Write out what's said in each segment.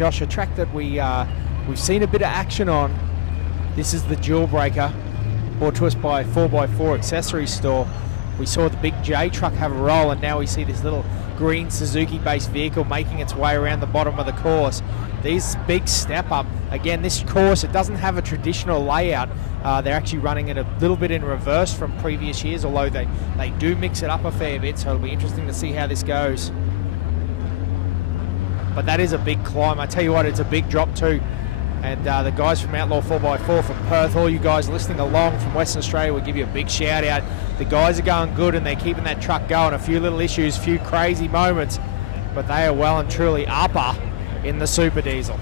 Josh, a track that we've seen a bit of action on. This is the Jewel Breaker, brought to us by 4x4 Accessory Store. We saw the big J truck have a roll, and now we see this little green Suzuki-based vehicle making its way around the bottom of the course. These big step up. Again, this course, it doesn't have a traditional layout. They're actually running it a little bit in reverse from previous years, although they do mix it up a fair bit, so it'll be interesting to see how this goes. But that is a big climb. I tell you what, it's a big drop too. And the guys from Outlaw 4x4 from Perth, all you guys listening along from Western Australia, will give you a big shout out. The guys are going good and they're keeping that truck going. A few little issues, few crazy moments, but they are well and truly upper in the Super Diesel.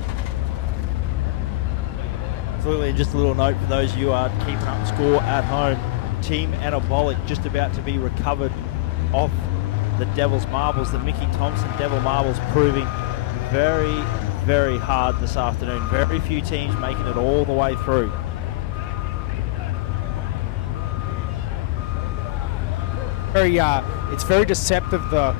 Absolutely, and just a little note for those of you who are keeping up score at home. Team Anabolic just about to be recovered off the Devil's Marbles. The Mickey Thompson Devil Marbles proving very, very hard this afternoon. Very few teams making it all the way through. It's very deceptive, the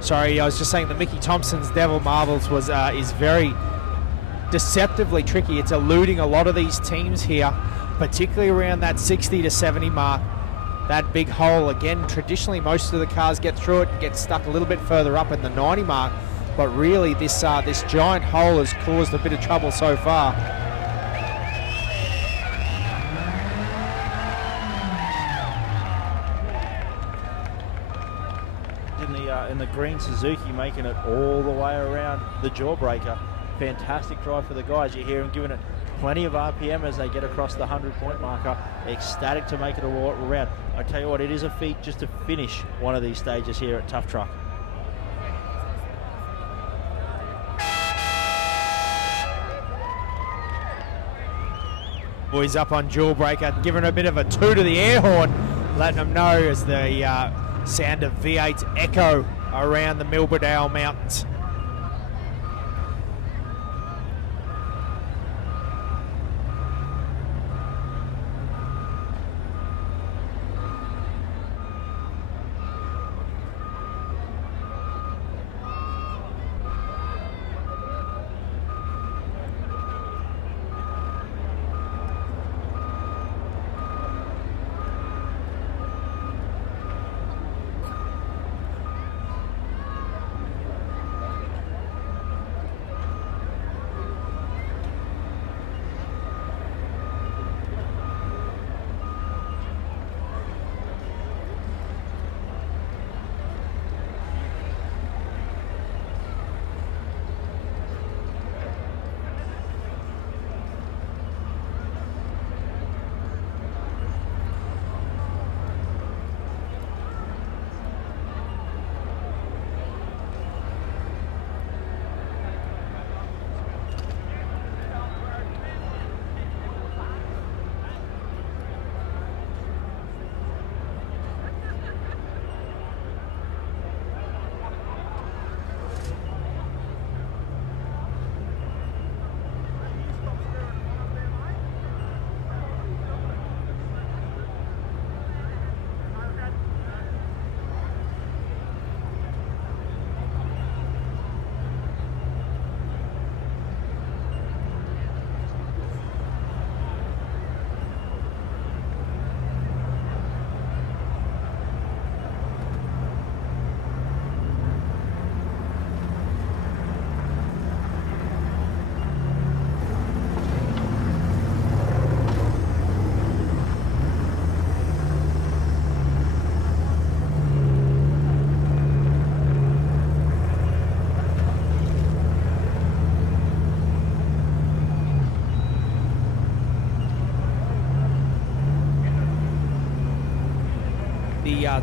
Sorry, I was just saying the Mickey Thompson's Devil Marbles is very deceptively tricky. It's eluding a lot of these teams here, particularly around that 60 to 70 mark. That big hole, again, traditionally most of the cars get through it and get stuck a little bit further up in the 90 mark, but really this giant hole has caused a bit of trouble so far. In the green Suzuki, making it all the way around the Jawbreaker. Fantastic drive for the guys. You hear them giving it plenty of RPM as they get across the 100-point marker. Ecstatic to make it all around. I tell you what, it is a feat just to finish one of these stages here at Tuff Truck. Boys up on Jawbreaker, giving a bit of a toot of the air horn, letting them know as the sound of V8's echo around the Milberdale Mountains.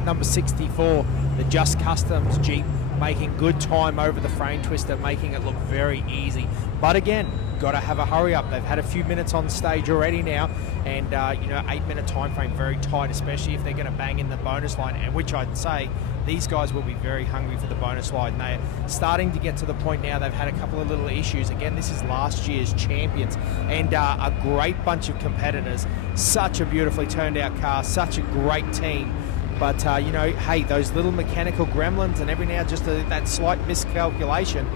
Number 64, the Just Customs Jeep, making good time over the frame twister, making it look very easy. But again, got to have a hurry up. They've had a few minutes on stage already now, and 8-minute time frame, very tight, especially if they're going to bang in the bonus line, and which I'd say these guys will be very hungry for the bonus line. They're starting to get to the point now. They've had a couple of little issues. Again, this is last year's champions, and a great bunch of competitors. Such a beautifully turned out car, such a great team. But, you know, hey, those little mechanical gremlins and every now just that slight miscalculation,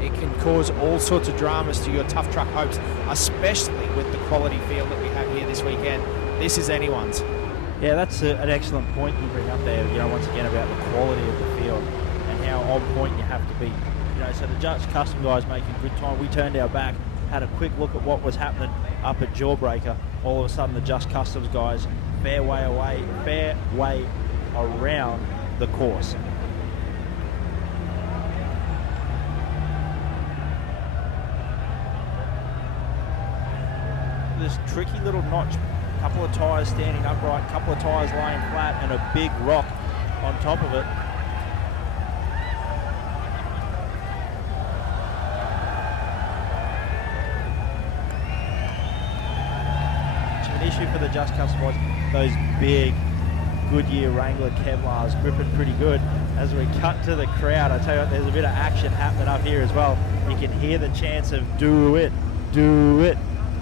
it can cause all sorts of dramas to your tough truck hopes, especially with the quality field that we have here this weekend. This is anyone's. Yeah, that's an excellent point you bring up there, you know, once again about the quality of the field and how on point you have to be. You know, so the Just Custom guys making good time. We turned our back, had a quick look at what was happening up at Jawbreaker. All of a sudden the Just Customs guys fair way around the course. This tricky little notch, couple of tyres standing upright, couple of tyres laying flat, and a big rock on top of it. It's an issue for the Just Custom boys. Those big Goodyear Wrangler Kevlars gripping pretty good. As we cut to the crowd, I tell you what, there's a bit of action happening up here as well. You can hear the chants of do it, do it,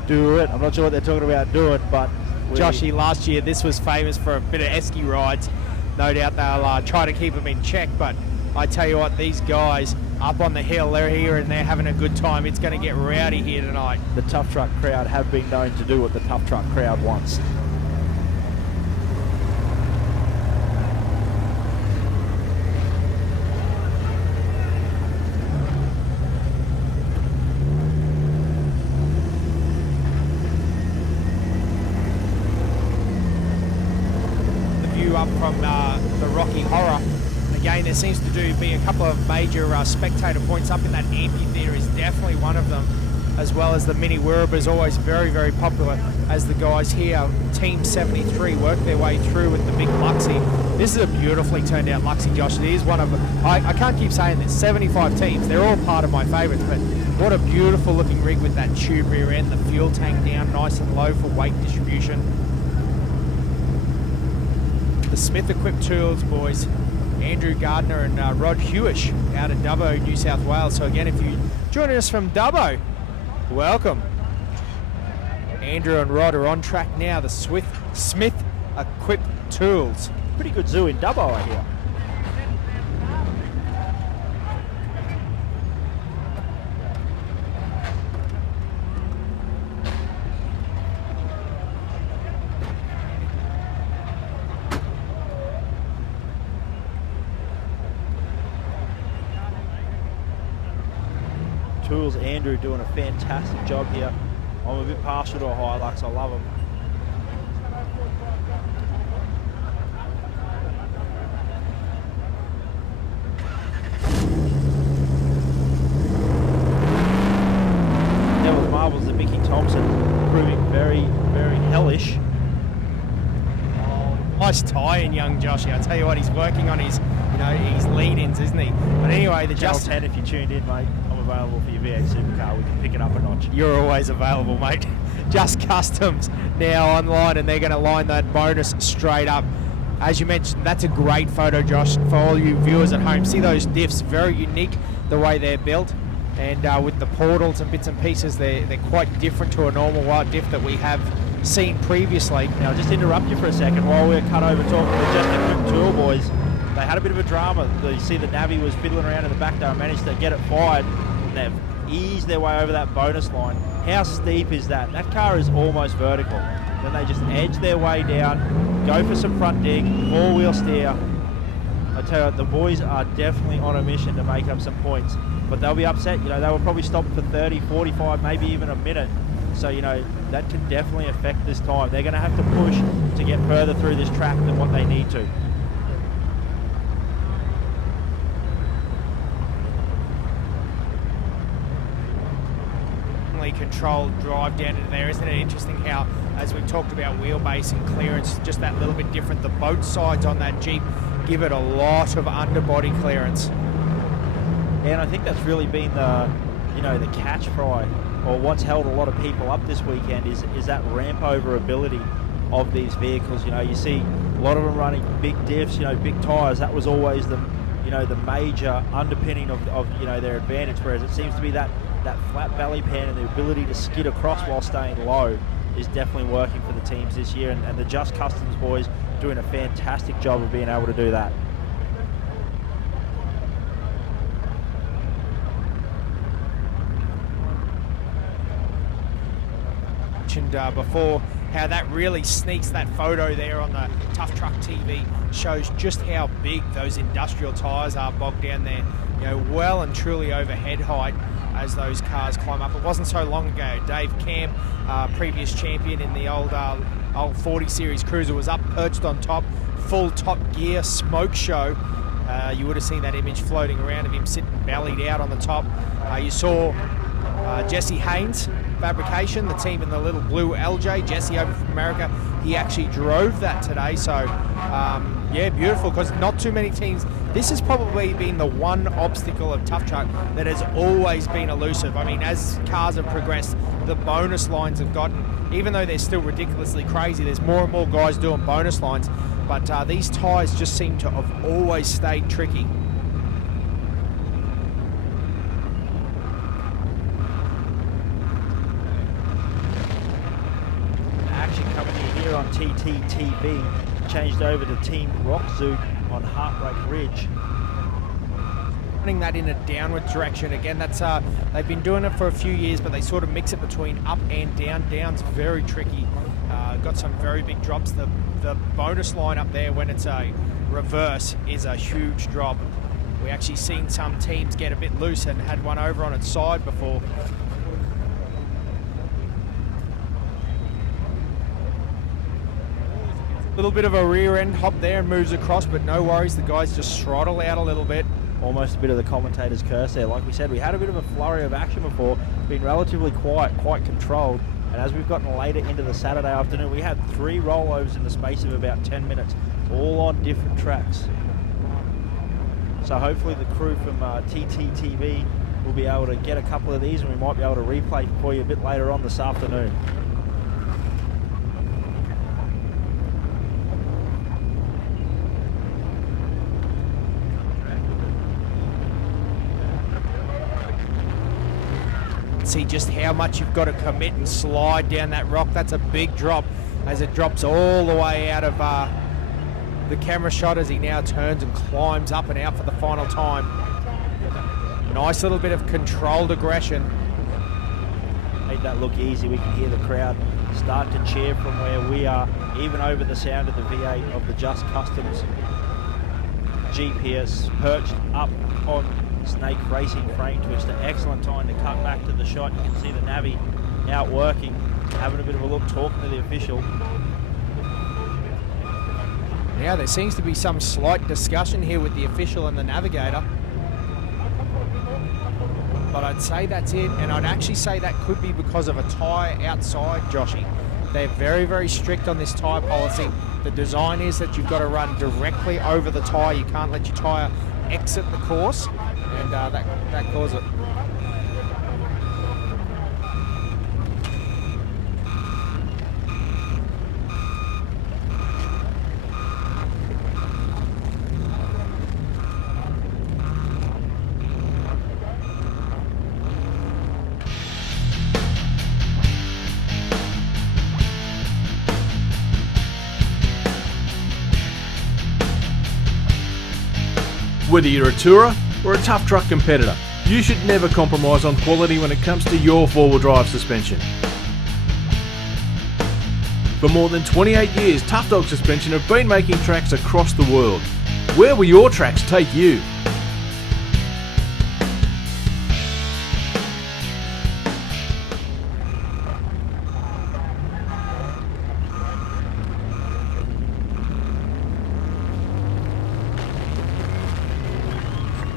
do it. I'm not sure what they're talking about doing, but Joshy, last year this was famous for a bit of esky rides. No doubt they'll try to keep them in check, but I tell you what, these guys up on the hill, they're here and they're having a good time. It's going to get rowdy here tonight. The Tough Truck crowd have been known to do what the Tough Truck crowd wants. Up from the Rocky Horror. Again, there seems to be a couple of major spectator points up in that amphitheatre is definitely one of them, as well as the Mini Wirrabah is always very, very popular as the guys here, Team 73, work their way through with the big Luxie. This is a beautifully turned out Luxie, Josh. It is one of, I can't keep saying this, 75 teams, they're all part of my favourites, but what a beautiful looking rig with that tube rear end, the fuel tank down nice and low for weight distribution. The Smith-equipped tools, boys. Andrew Gardner and Rod Hewish out of Dubbo, New South Wales. So again, if you joining us from Dubbo, welcome. Andrew and Rod are on track now. The Smith-equipped tools. Pretty good zoo in Dubbo, I hear. Tools, Andrew doing a fantastic job here. I'm a bit partial to a Hilux, I love them. Devil's Marbles, the Mickey Thompson, proving very, very hellish. Nice tie-in, young Joshy. I tell you what, he's working on his, his lead-ins, isn't he? But anyway, the Channel 10, if you tuned in, mate, I'm available for your V8 supercar. We can pick it up a notch. You're always available, mate. Just Customs now online, and they're going to line that bonus straight up. As you mentioned, that's a great photo, Josh, for all you viewers at home. See those diffs, very unique the way they're built. And with the portals and bits and pieces, they're quite different to a normal white diff that we have seen previously. Now, I'll just interrupt you for a second while we're cut over talking to Just a Quick Tour boys. They had a bit of a drama. You see the Navi was fiddling around in the back there and managed to get it fired. And they've eased their way over that bonus line. How steep is that? That car is almost vertical. Then they just edge their way down, go for some front dig, four-wheel steer. I tell you what, the boys are definitely on a mission to make up some points. But they'll be upset. They will probably stop for 30, 45, maybe even a minute. So, that can definitely affect this time. They're going to have to push to get further through this track than what they need to. Controlled drive down into there. Isn't it interesting how, as we've talked about wheelbase and clearance, just that little bit different. The both sides on that Jeep give it a lot of underbody clearance. And I think that's really been the, the catch fry, or what's held a lot of people up this weekend is that ramp over ability of these vehicles. You see a lot of them running big diffs, big tyres. That was always the major underpinning of their advantage, whereas it seems to be that flat belly pan and the ability to skid across while staying low is definitely working for the teams this year, and the Just Customs boys doing a fantastic job of being able to do that. Mentioned before how that really sneaks, that photo there on the Tuff Truck TV shows just how big those industrial tyres are bogged down there, you know, well and truly over head height as those cars climb up. It wasn't so long ago, Dave Camp, previous champion in the old 40 Series Cruiser, was up perched on top, full Top Gear smoke show. You would have seen that image floating around of him sitting bellied out on the top. You saw Jesse Haynes Fabrication, the team in the little blue LJ, Jesse over from America. He actually drove that today, so yeah, beautiful, because not too many teams. This has probably been the one obstacle of Tuff Truck that has always been elusive. I mean, as cars have progressed, the bonus lines have gotten, even though they're still ridiculously crazy, there's more and more guys doing bonus lines, but these tyres just seem to have always stayed tricky. On TTTV, changed over to Team Rock Zoo on Heartbreak Ridge. Running that in a downward direction again. That's they've been doing it for a few years, but they sort of mix it between up and down. Down's very tricky. Got some very big drops. The bonus line up there when it's a reverse is a huge drop. We actually seen some teams get a bit loose and had one over on its side before. Little bit of a rear end hop there and moves across, but no worries, the guys just throttle out a little bit. Almost a bit of the commentator's curse there. Like we said, we had a bit of a flurry of action before, been relatively quiet, quite controlled, and as we've gotten later into the Saturday afternoon, we had 3 rollovers in the space of about 10 minutes, all on different tracks. So hopefully the crew from TTTV will be able to get a couple of these, and we might be able to replay for you a bit later on this afternoon. See just how much you've got to commit and slide down that rock. That's a big drop as it drops all the way out of the camera shot as he now turns and climbs up and out for the final time. Nice little bit of controlled aggression. Made that look easy. We can hear the crowd start to cheer from where we are, even over the sound of the V8 of the Just Customs GPS perched up on Snake Racing frame twister. Excellent time to cut back to the shot. You can see the Navi out working, having a bit of a look, talking to the official. Now there seems to be some slight discussion here with the official and the navigator, but I'd say that's it, and I'd actually say that could be because of a tyre outside, Joshy. They're very, very strict on this tyre policy. The design is that you've got to run directly over the tyre. You can't let your tyre exit the course, and that caused it. Whether you're a tourer or a Tuff Truck competitor, you should never compromise on quality when it comes to your four-wheel drive suspension. For more than 28 years, Tough Dog Suspension have been making tracks across the world. Where will your tracks take you?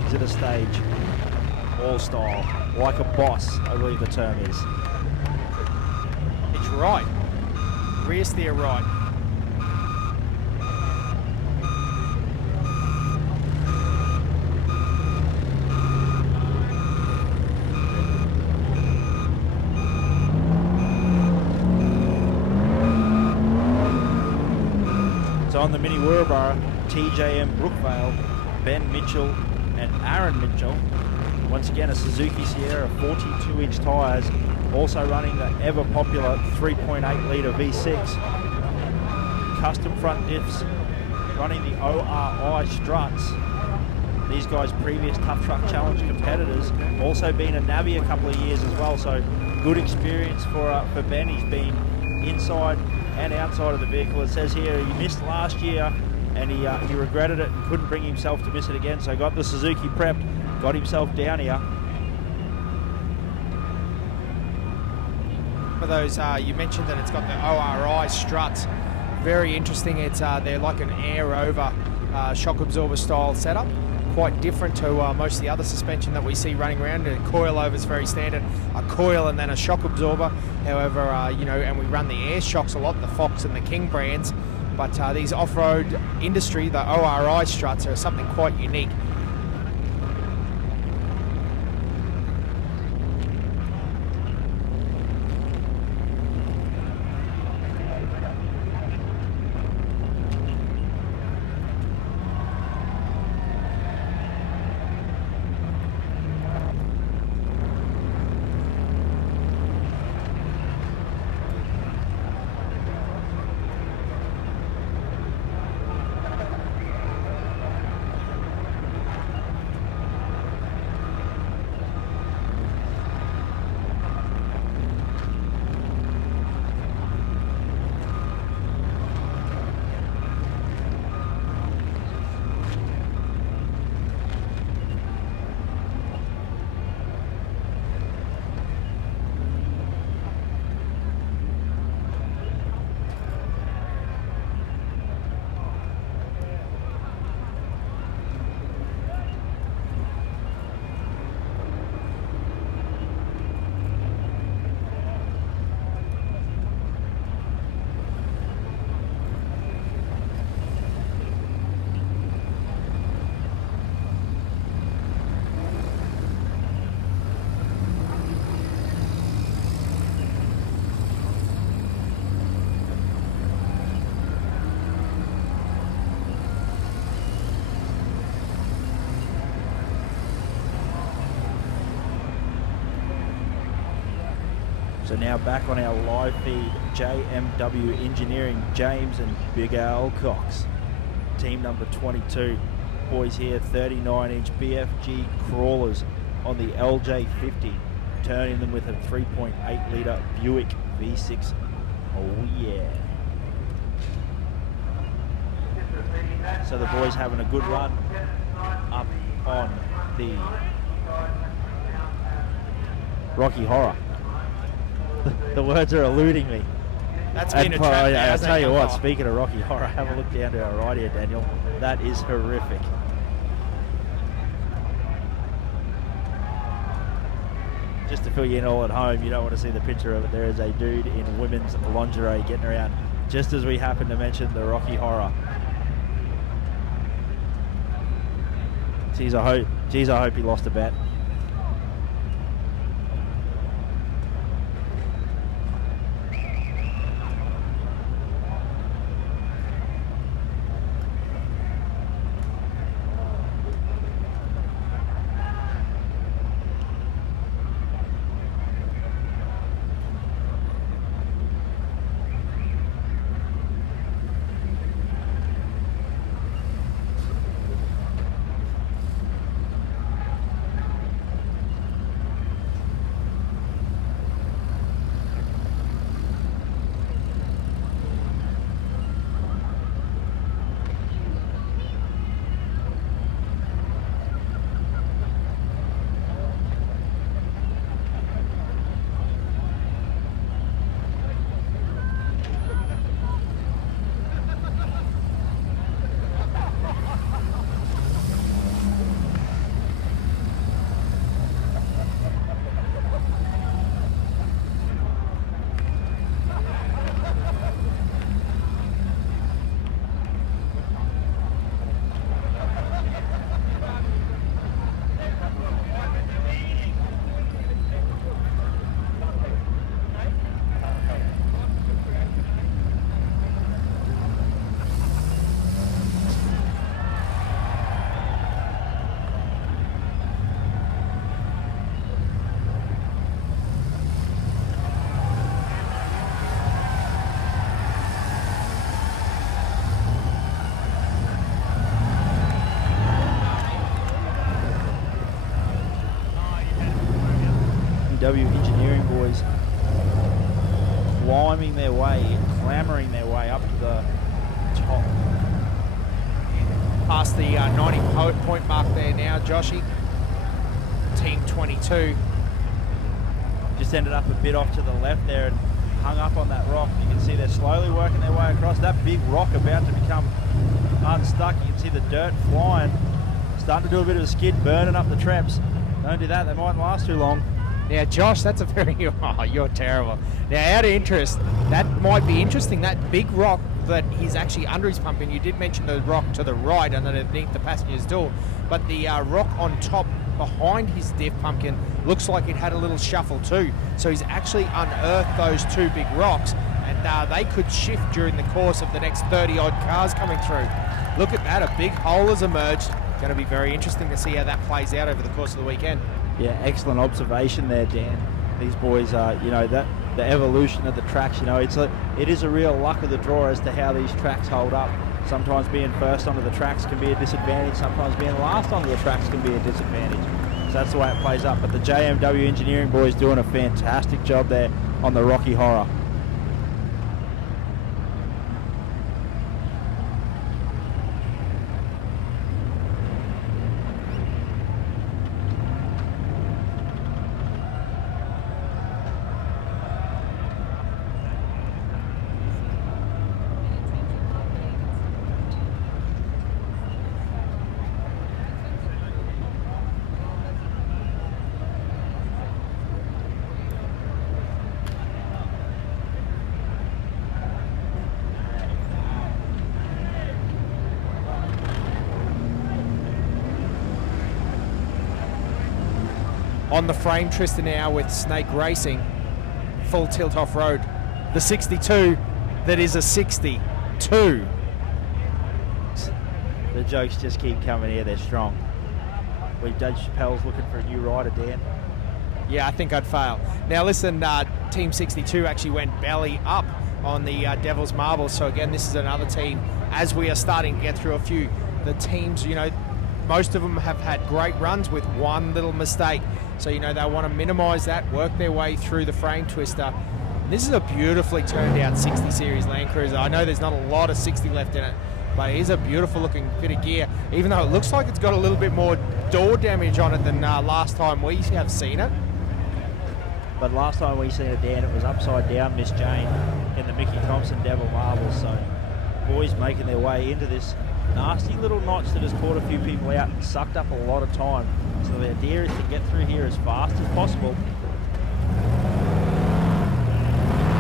To the stage, all style, like a boss, I believe the term is. It's right. Rear steer right. So on the Mini Wirrabara, TJM Brookvale, Ben Mitchell and Aaron Mitchell. Once again, a Suzuki Sierra 42-inch tyres Also running the ever popular 3.8 litre V6. Custom front diffs, running the ORI struts. These guys previous Tough Truck Challenge competitors, also been a Navi a couple of years as well, so good experience for Ben. He's been inside and outside of the vehicle. It says here he missed last year and he regretted it and couldn't bring himself to miss it again, so got the Suzuki prepped, got himself down here. For those, you mentioned that it's got the ORI struts. Very interesting. It's they're like an air over shock absorber style setup. Quite different to most of the other suspension that we see running around. A coil over is very standard, a coil and then a shock absorber. However, you know, and we run the air shocks a lot, the Fox and the King brands. But these off-road industry, the ORI struts are something quite unique. So now back on our live feed, JMW Engineering, James and Big Al Cox. Team number 22. Boys here, 39-inch BFG crawlers on the LJ50, turning them with a 3.8 litre Buick V6. Oh yeah. So the boys having a good run up on the Rocky Horror. The words are eluding me. That's been a trap. I'll tell you what, speaking of Rocky Horror, have a look down to our right here, Daniel. That is horrific. Just to fill you in all at home, you don't want to see the picture of it. There is a dude in women's lingerie getting around, just as we happen to mention the Rocky Horror. Geez, I hope he lost a bet. JMW engineering boys climbing their way, clambering their way up to the top. Past the 90-point mark there now, Joshy. Team 22. Just ended up a bit off to the left there and hung up on that rock. You can see they're slowly working their way across. That big rock about to become unstuck. You can see the dirt flying, starting to do a bit of a skid, burning up the traps. Don't do that, they mightn't last too long. Now, Josh, that's a very... Oh, you're terrible. Now, out of interest, that might be interesting. That big rock that he's actually under his pump, and you did mention the rock to the right underneath the passenger's door, but the rock on top behind his diff pumpkin looks like it had a little shuffle too. So he's actually unearthed those two big rocks, and they could shift during the course of the next 30-odd cars coming through. Look at that, a big hole has emerged. Going to be very interesting to see how that plays out over the course of the weekend. Yeah, excellent observation there, Dan. These boys are, that the evolution of the tracks, it is a real luck of the draw as to how these tracks hold up. Sometimes being first onto the tracks can be a disadvantage. Sometimes being last onto the tracks can be a disadvantage. So that's the way it plays up. But the JMW engineering boys doing a fantastic job there on the Rocky Horror. On the frame twister now with Snake Racing, full tilt off road. The 62 that is a 62. The jokes just keep coming here, they're strong. We Judge Chappelle's looking for a new rider, Dan. Yeah, I think I'd fail. Now listen, Team 62 actually went belly up on the Devil's Marbles. So again, this is another team, as we are starting to get through a few, the teams, most of them have had great runs with one little mistake. So, they want to minimise that, work their way through the frame twister. This is a beautifully turned out 60 Series Land Cruiser. I know there's not a lot of 60 left in it, but it is a beautiful looking bit of gear, even though it looks like it's got a little bit more door damage on it than last time we have seen it. But last time we seen it, Dan, it was upside down, Miss Jane, in the Mickey Thompson Devil Marbles. So, boys making their way into this nasty little notch that has caught a few people out and sucked up a lot of time. So the idea is to get through here as fast as possible.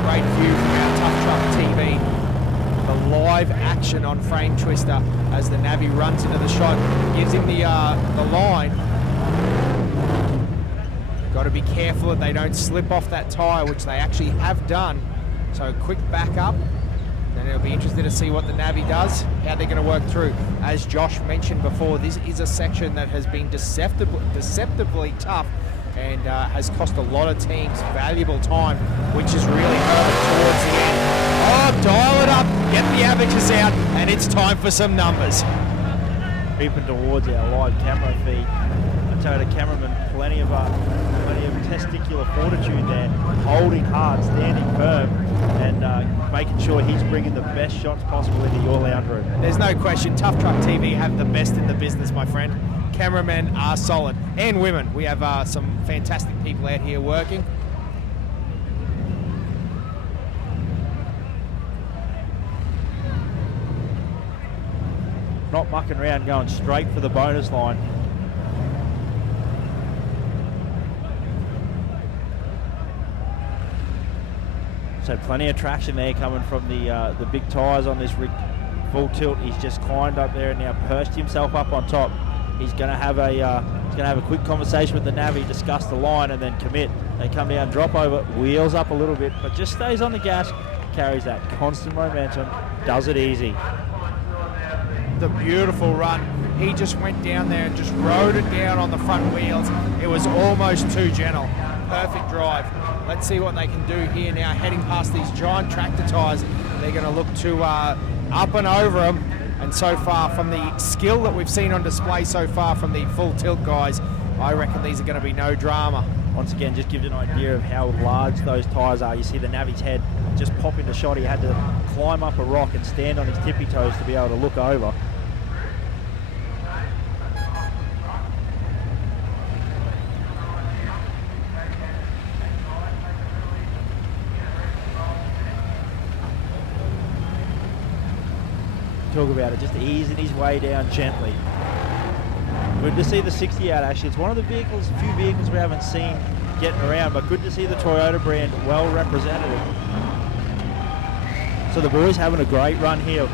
Great view from our Tuff Truck TV. The live action on frame twister as the Navi runs into the shot, gives him the line. Got to be careful that they don't slip off that tyre, which they actually have done. So quick back up. And it'll be interesting to see what the Navi does, how they're going to work through. As Josh mentioned before, this is a section that has been deceptively tough and has cost a lot of teams valuable time, which is really hurt towards the end. Oh, dial it up, get the averages out, and it's time for some numbers. Creeping towards our live camera feed. I tell the cameraman plenty of testicular fortitude there, holding hard, standing firm, and making sure he's bringing the best shots possible into your lounge room. There's no question, Tuff Truck TV have the best in the business, my friend. Cameramen are solid, and women. We have some fantastic people out here working. Not mucking around, going straight for the bonus line. So plenty of traction there coming from the big tyres on this rig. Full tilt. He's just climbed up there and now perched himself up on top. He's going to have a quick conversation with the Navi, discuss the line, and then commit. They come down, drop over, wheels up a little bit, but just stays on the gas, carries that constant momentum, does it easy. The beautiful run. He just went down there and just rode it down on the front wheels. It was almost too gentle. Perfect drive. Let's see what they can do here now, heading past these giant tractor tyres. They're going to look to up and over them. And so far, from the skill that we've seen on display so far from the full tilt guys, I reckon these are going to be no drama. Once again, just gives you an idea of how large those tyres are. You see the Navi's head just pop into shot. He had to climb up a rock and stand on his tippy toes to be able to look over. Talk about it, just easing his way down gently. Good to see the 60 out actually. It's one of the vehicles, few vehicles we haven't seen getting around, but good to see the Toyota brand well represented. So the boys having a great run here.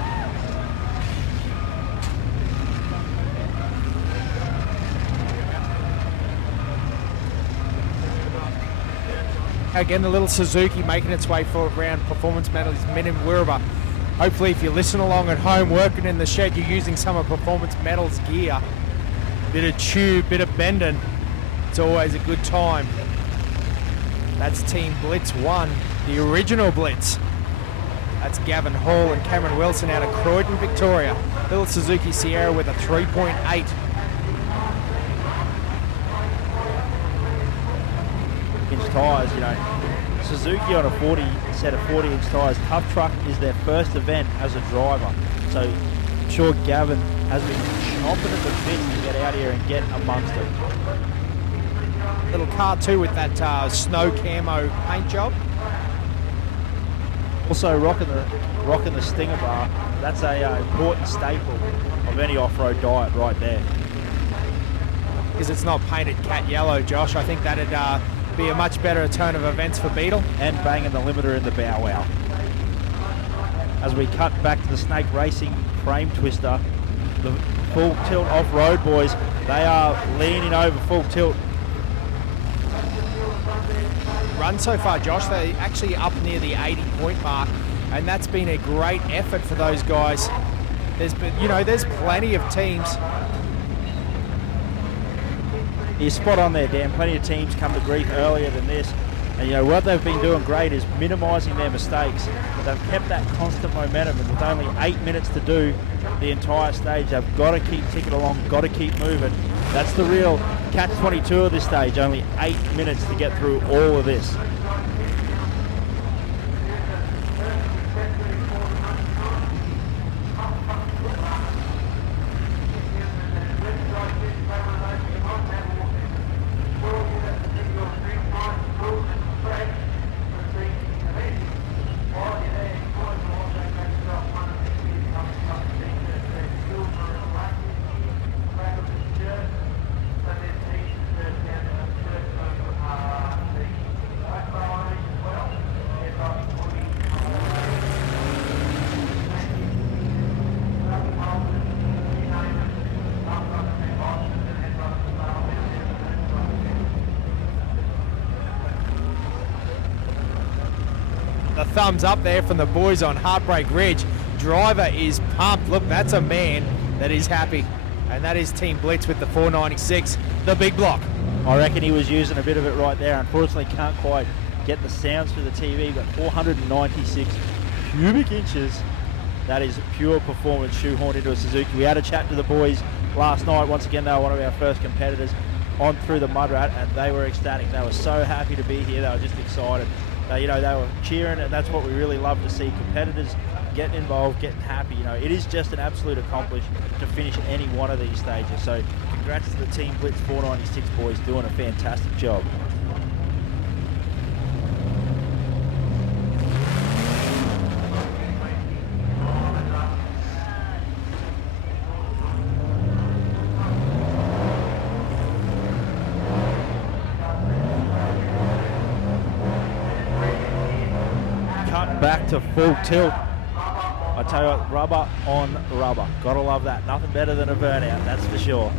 Again, the little Suzuki making its way for around performance medals, Min and Wirrabah. Hopefully, if you listen along at home, working in the shed, you're using some of Performance Metals gear. Bit of tube, bit of bending. It's always a good time. That's Team Blitz 1, the original Blitz. That's Gavin Hall and Cameron Wilson out of Croydon, Victoria. Little Suzuki Sierra with a 3.8. Inch tyres, you know. Suzuki on a 40 set of 40-inch tyres. Tuff Truck is their first event as a driver. So I'm sure Gavin has been chomping at the bit to get out here and get amongst it. Little car too with that snow camo paint job. Also rocking the Stinger bar. That's a important staple of any off-road diet right there. Because it's not painted cat yellow, Josh. I think that'd be a much better turn of events for Beetle. And banging the limiter in the bow wow. As we cut back to the Snake Racing frame twister, the full tilt off-road boys, they are leaning over full tilt. Run so far, Josh, they're actually up near the 80-point mark, and that's been a great effort for those guys. There's been, you know, there's plenty of teams. You're spot on there, Dan. Plenty of teams come to grief earlier than this. And, you know, what they've been doing great is minimising their mistakes. But they've kept that constant momentum, and with only 8 minutes to do the entire stage, they've got to keep ticking along, got to keep moving. That's the real catch-22 of this stage, only 8 minutes to get through all of this. The thumbs up there from the boys on Heartbreak Ridge. Driver is pumped. Look, that's a man that is happy. And that is Team Blitz with the 496, the big block. I reckon he was using a bit of it right there. Unfortunately, can't quite get the sounds through the TV, but 496 cubic inches. That is pure performance shoehorned into a Suzuki. We had a chat to the boys last night. Once again, they were one of our first competitors on through the mud rat, and they were ecstatic. They were so happy to be here. They were just excited. You know, they were cheering, and that's what we really love to see. Competitors getting involved, getting happy. You know, it is just an absolute accomplishment to finish any one of these stages. So congrats to the Team Blitz 496 boys, doing a fantastic job. Back to full tilt. I tell you what, rubber on rubber. Gotta love that. Nothing better than a burnout, that's for sure.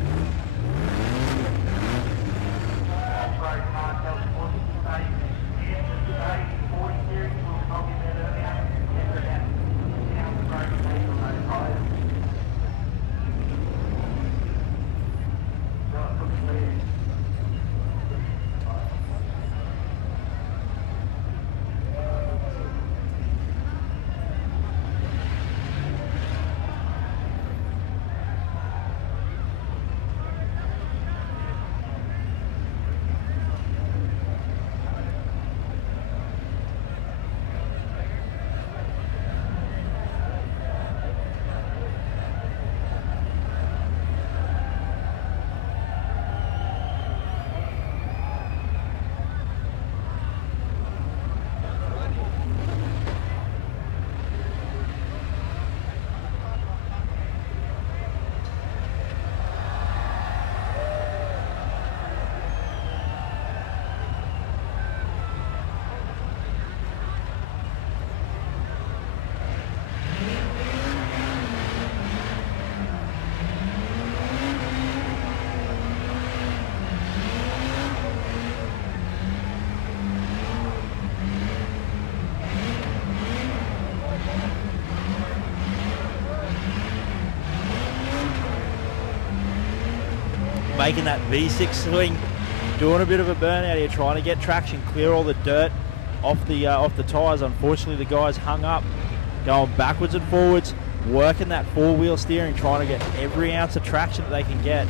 taking that V6 swing, doing a bit of a burnout here, trying to get traction, clear all the dirt off the tyres. Unfortunately, the guys hung up, going backwards and forwards, working that four-wheel steering, trying to get every ounce of traction that they can get.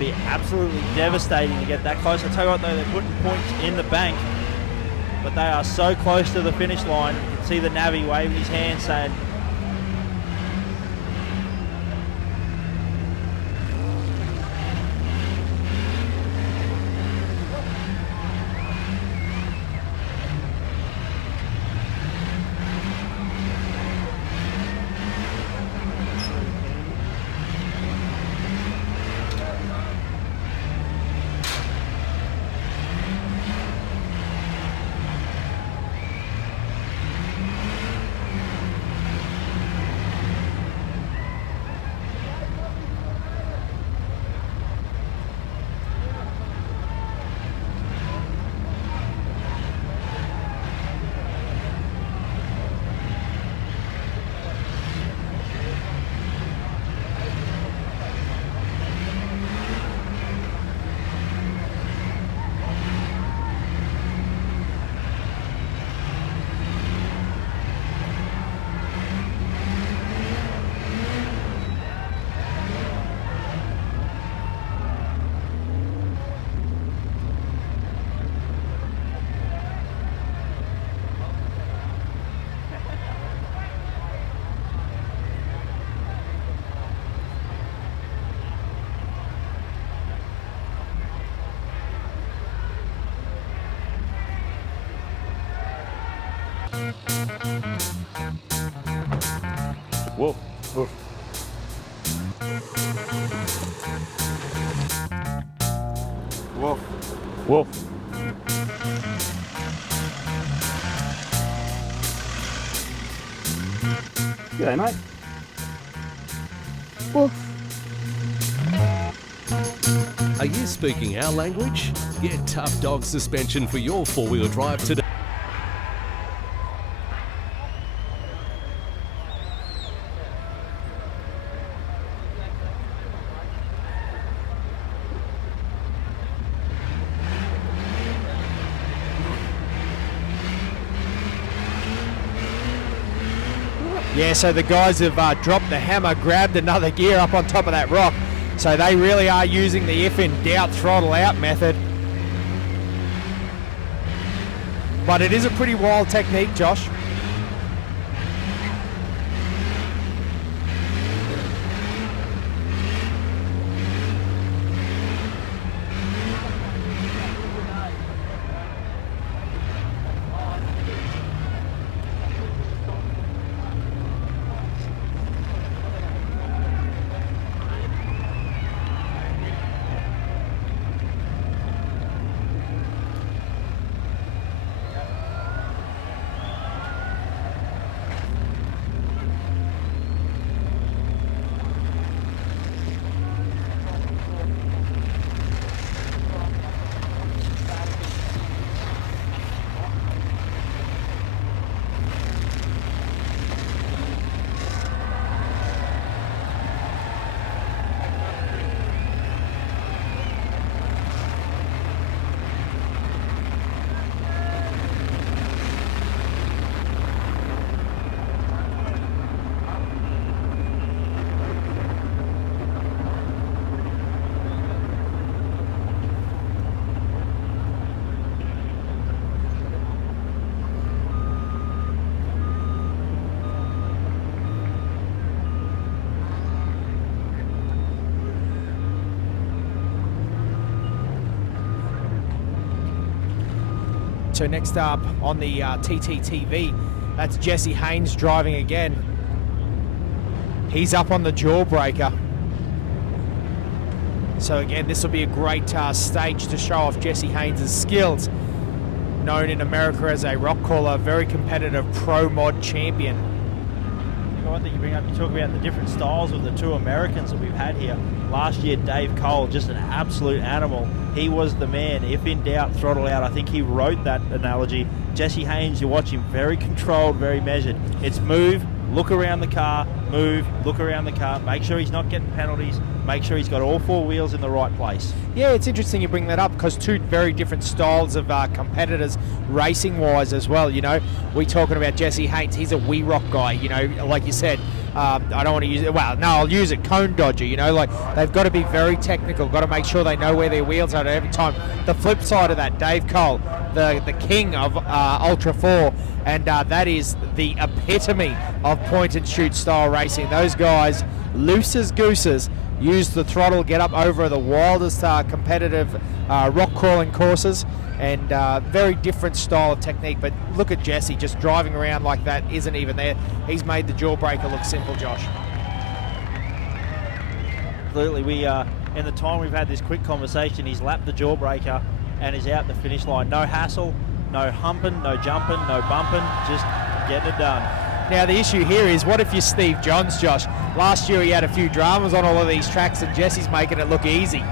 Be absolutely devastating to get that close. I tell you what though, they're putting points in the bank, but they are so close to the finish line. You can see the Navi waving his hand saying, Woof, woof. Woof. Woof. G'day, mate. Woof. Are you speaking our language? Get Tough Dog suspension for your four-wheel drive today. Yeah, so the guys have dropped the hammer, grabbed another gear up on top of that rock. So they really are using the if in doubt throttle out method. But it is a pretty wild technique, Josh. So next up on the TTTV, that's Jesse Haynes driving again. He's up on the jawbreaker. So again, this will be a great stage to show off Jesse Haynes' skills. Known in America as a rock caller, very competitive pro mod champion. One thing you bring up, you talk about the different styles of the two Americans that we've had here. Last year, Dave Cole, just an absolute animal. He was the man. If in doubt, throttle out. I think he wrote that analogy. Jesse Haynes, you watch him, very controlled, very measured. It's move, look around the car, move, look around the car, make sure he's not getting penalties, make sure he's got all 4 wheels in the right place. Yeah, it's interesting you bring that up because two very different styles of competitors racing-wise as well. You know, we talking about Jesse Haynes. He's a wee rock guy. You know, like you said, I don't want to use it. Well, no, I'll use it. Cone dodger. You know, like they've got to be very technical. Got to make sure they know where their wheels are at every time. The flip side of that, Dave Cole, the king of Ultra 4, and that is the epitome of point and shoot style racing. Those guys, loose as gooses, use the throttle, get up over the wildest competitive rock crawling courses, and very different style of technique. But look at Jesse just driving around like that, isn't even there. He's made the jawbreaker look simple, Josh. Absolutely. We in the time we've had this quick conversation, he's lapped the jawbreaker and is out the finish line. No hassle, no humping, no jumping, no bumping, just getting it done. Now the issue here is, what if you're Steve Johns, Josh? Last year he had a few dramas on all of these tracks and Jesse's making it look easy.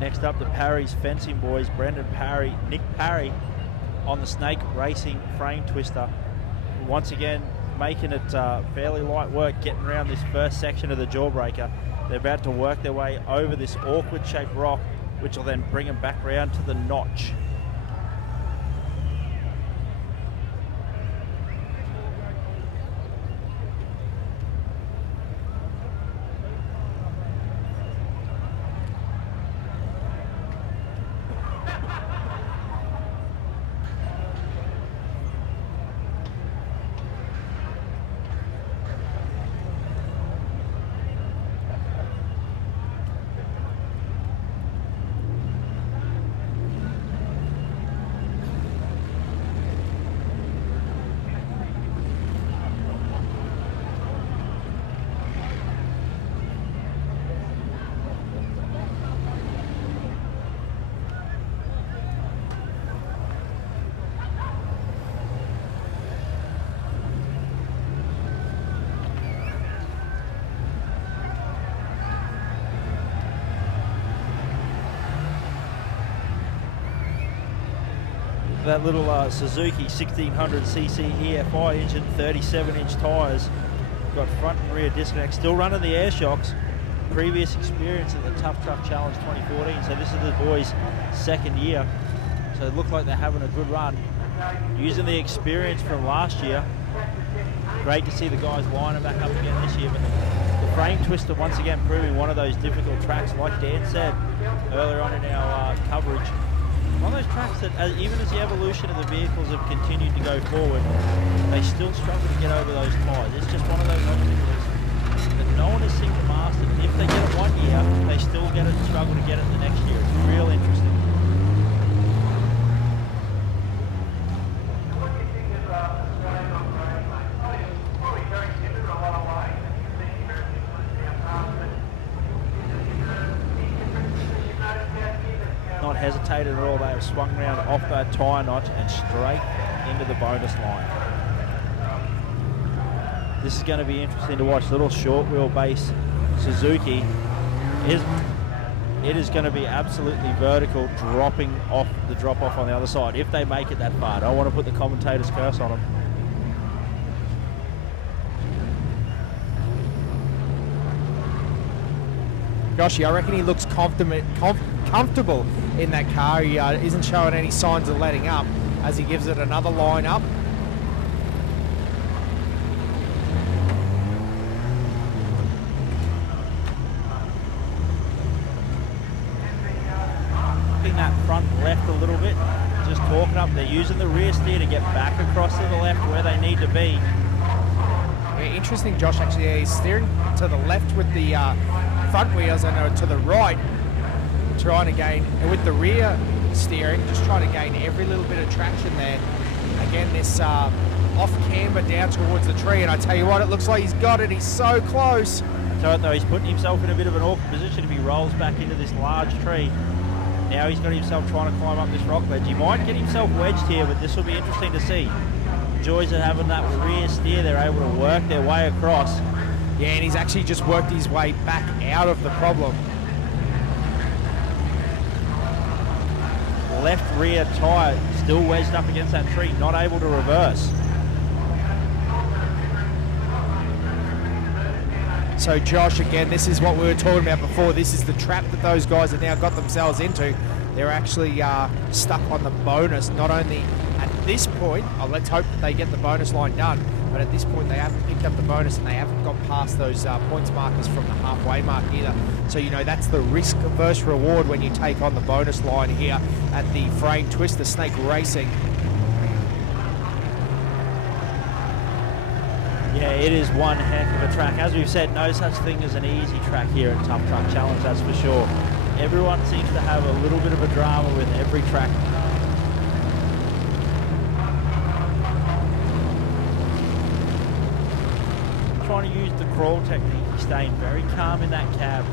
Next up, the Parry's fencing boys, Brendan Parry, Nick Parry on the Snake Racing frame twister. Once again, making it fairly light work getting around this first section of the jawbreaker. They're about to work their way over this awkward shaped rock, which will then bring them back around to the notch. That little Suzuki 1600cc EFI engine, 37-inch tyres, got front and rear disconnect, still running the air shocks. Previous experience at the Tuff Truck Challenge 2014, so this is the boys' second year. So it looked like they're having a good run, using the experience from last year. Great to see the guys lining back up again this year, but the frame twister once again proving one of those difficult tracks, like Dan said earlier on in our coverage. One of those tracks that, even as the evolution of the vehicles have continued to go forward, they still struggle to get over those tyres. It's just one of those obstacles that no one has seemed to master it. If they get it one year, they still struggle to get it the next year. It's real interesting. Not hesitated at all. They have swung around off that tyre notch and straight into the bonus line. This is going to be interesting to watch. Little short wheelbase Suzuki. It is going to be absolutely vertical, dropping off the drop-off on the other side if they make it that far. I don't want to put the commentator's curse on them. Joshy, I reckon he looks comfortable in that car. He isn't showing any signs of letting up as he gives it another line up. That front left a little bit, just talking up. They're using the rear steer to get back across to the left where they need to be. Yeah, interesting, Josh. Actually, yeah, he's steering to the left with the front wheels and to the right, trying to gain, and with the rear steering, just trying to gain every little bit of traction there. Again, this off camber down towards the tree, and I tell you what, it looks like he's got it. He's so close. So though he's putting himself in a bit of an awkward position if he rolls back into this large tree. Now he's got himself trying to climb up this rock ledge. He might get himself wedged here, but this will be interesting to see. Joys of having that rear steer, they're able to work their way across. Yeah, and he's actually just worked his way back out of the problem. Left rear tyre still wedged up against that tree, not able to reverse. So Josh, again, this is what we were talking about before. This is the trap that those guys have now got themselves into. They're actually stuck on the bonus, not only at this point, let's hope that they get the bonus line done, but at this point they haven't picked up the bonus and they haven't got past those points markers from the halfway mark either. So, you know, that's the risk versus reward when you take on the bonus line here at the Frame Twister Snake Racing. Yeah, it is one heck of a track. As we've said, no such thing as an easy track here at Tough Truck Challenge, that's for sure. Everyone seems to have a little bit of a drama with every track. Trying to use the crawl technique, he's staying very calm in that cab,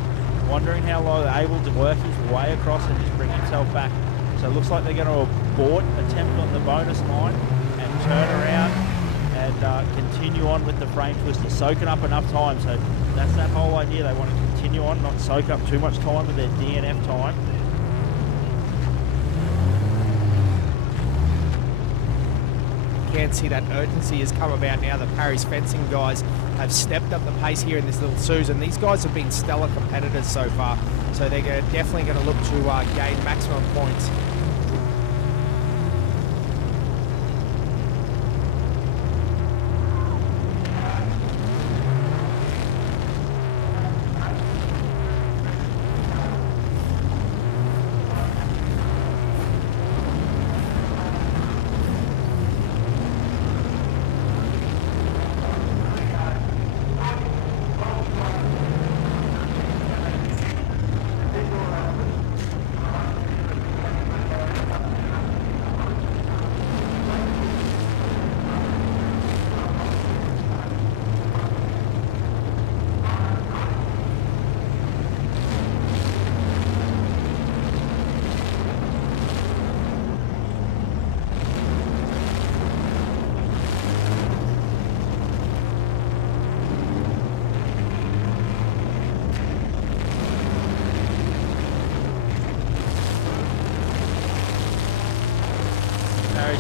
wondering how long they're able to work his way across and just bring himself back. So it looks like they're going to abort attempt on the bonus line and turn around and continue on with the frame twister, soaking up enough time. So that's that whole idea. They want to continue on, not soak up too much time with their DNF time. Can't see that urgency has come about now. The Paris fencing guys have stepped up the pace here in this little Susan. These guys have been stellar competitors so far, so they're definitely going to look to gain maximum points.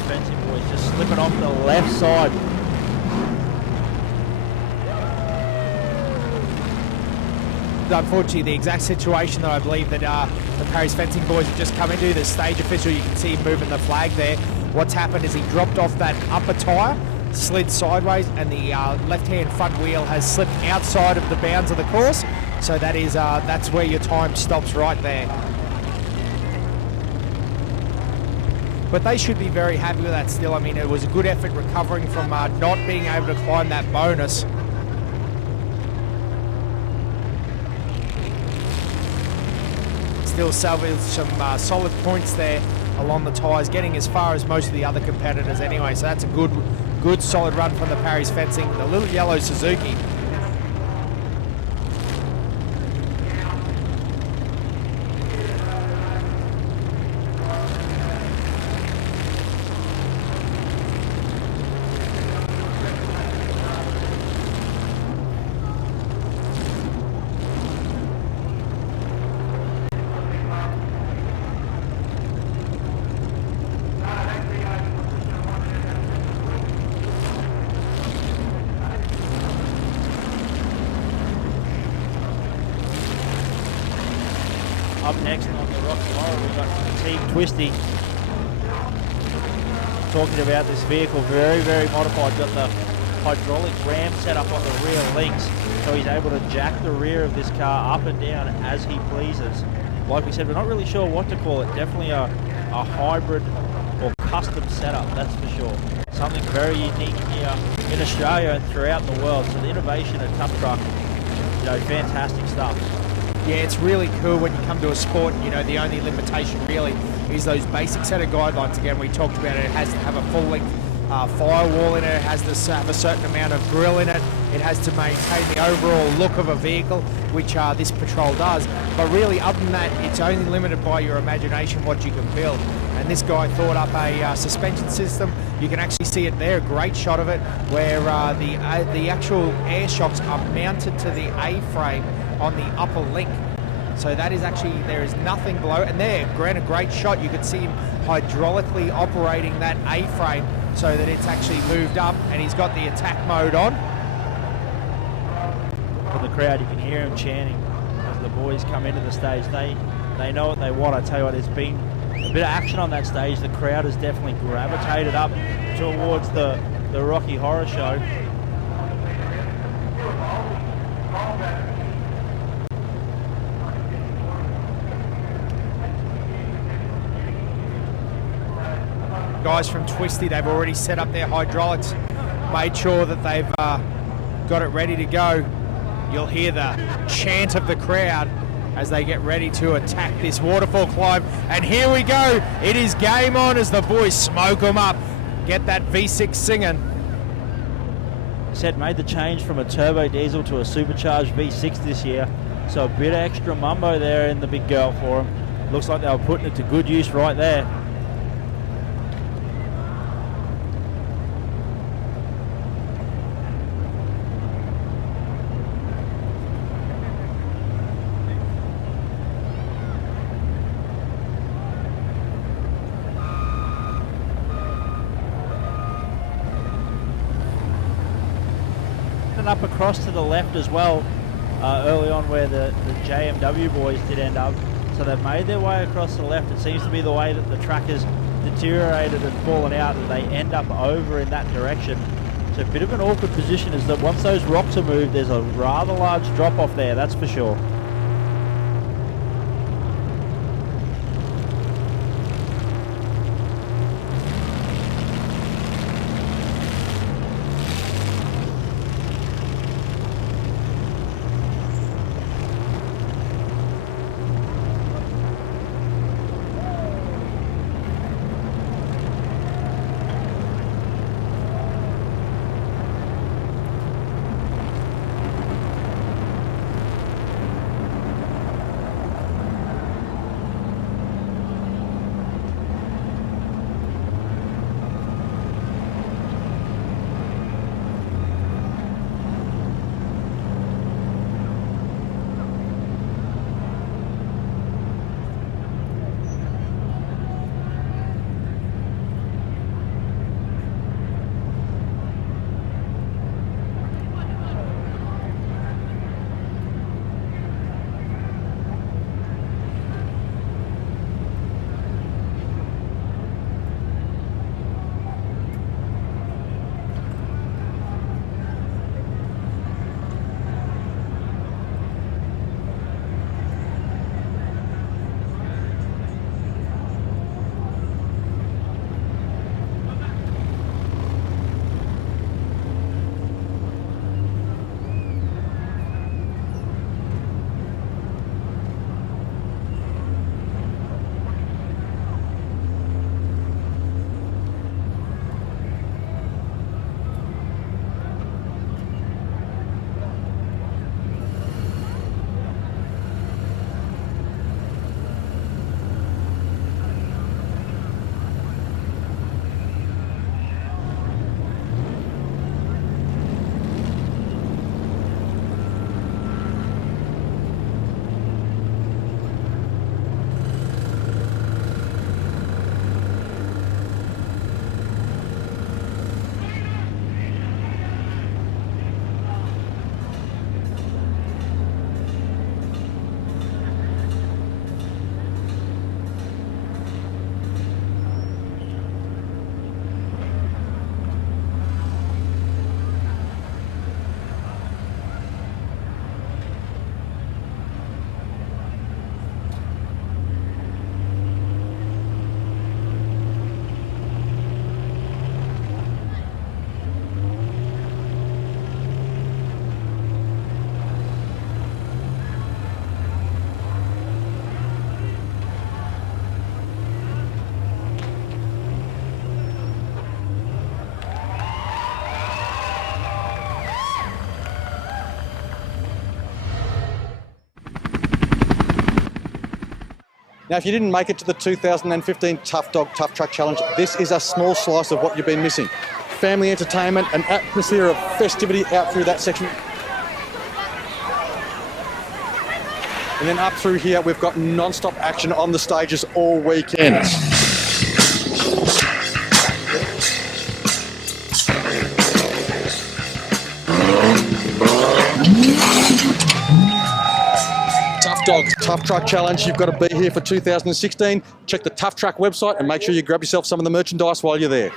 Fencing boys just slipping off the left side. Unfortunately, the exact situation that I believe that the Paris fencing boys have just come into. The stage official, you can see him moving the flag there. What's happened is he dropped off that upper tyre, slid sideways, and the left-hand front wheel has slipped outside of the bounds of the course. So that is that's where your time stops right there. But they should be very happy with that still. I mean, it was a good effort recovering from not being able to climb that bonus. still salvaged some solid points there along the tyres, getting as far as most of the other competitors anyway. So that's a good solid run from the Parry's Fencing, the little yellow Suzuki. Up next on the Rocky Horror, we've got Team Twisty. Talking about this vehicle, very, very modified. Got the hydraulic ram set up on the rear links, so he's able to jack the rear of this car up and down as he pleases. Like we said, we're not really sure what to call it. Definitely a hybrid or custom setup, that's for sure. Something very unique here in Australia and throughout the world. So the innovation of Tuff Truck, you know, fantastic stuff. Yeah, it's really cool when you come to a sport, you know, the only limitation really is those basic set of guidelines. Again, we talked about it. It has to have a full-length firewall in it. It has to have a certain amount of grille in it. It has to maintain the overall look of a vehicle, which this Patrol does. But really, other than that, it's only limited by your imagination what you can build. And this guy thought up a suspension system. You can actually see it there, a great shot of it, where the actual air shocks are mounted to the A-frame on the upper link. So that is actually, there is nothing below it. And there, granted, great shot. You could see him hydraulically operating that A-frame so that it's actually moved up, and he's got the attack mode on. For the crowd, you can hear him chanting as the boys come into the stage. They know what they want. I tell you what, there's been a bit of action on that stage. The crowd has definitely gravitated up towards the Rocky Horror Show. Guys from Twisty, they've already set up their hydraulics, made sure that they've got it ready to go. You'll hear the chant of the crowd as they get ready to attack this waterfall climb. And here we go. It is game on as the boys smoke them up. Get that V6 singing. Said made the change from a turbo diesel to a supercharged V6 this year. So a bit of extra mumbo there in the big girl for them. Looks like they were putting it to good use right there. Up across to the left as well, early on where the JMW boys did end up. So they've made their way across to the left. It seems to be the way that the track has deteriorated and fallen out, that they end up over in that direction. So a bit of an awkward position is that once those rocks are moved, there's a rather large drop off there, that's for sure. Now, if you didn't make it to the 2015 Tough Dog Tough Truck Challenge, this is a small slice of what you've been missing. Family entertainment, an atmosphere of festivity out through that section. And then up through here, we've got non-stop action on the stages all weekend. Tough Dogs Tough Truck Challenge. You've got to be here for 2016. Check the Tough Truck website and make sure you grab yourself some of the merchandise while you're there.